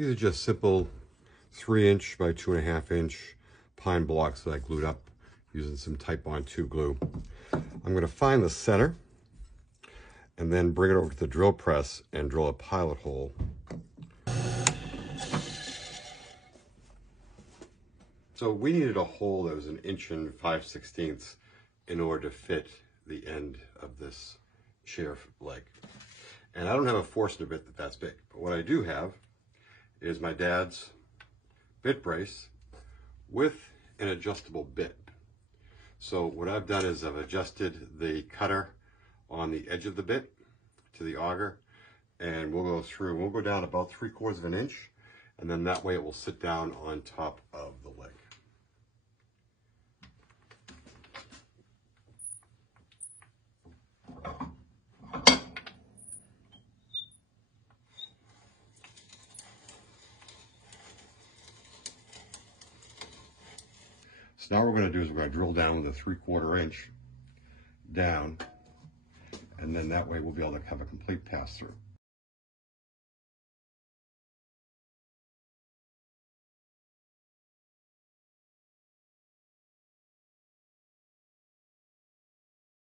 These are just simple 3" by 2.5" pine blocks that I glued up using some Type-On 2 glue. I'm going to find the center and then bring it over to the drill press and drill a pilot hole. So we needed a hole that was 1 5/16" in order to fit the end of this chair leg. And I don't have a Forstner bit that's big, but what I do have is my dad's bit brace with an adjustable bit. So what I've done is I've adjusted the cutter on the edge of the bit to the auger, and we'll go down about 3/4 inch, and then that way it will sit down on top of the leg. So now what we're going to do is we're going to drill down with a 3/4 inch down, and then that way we'll be able to have a complete pass through.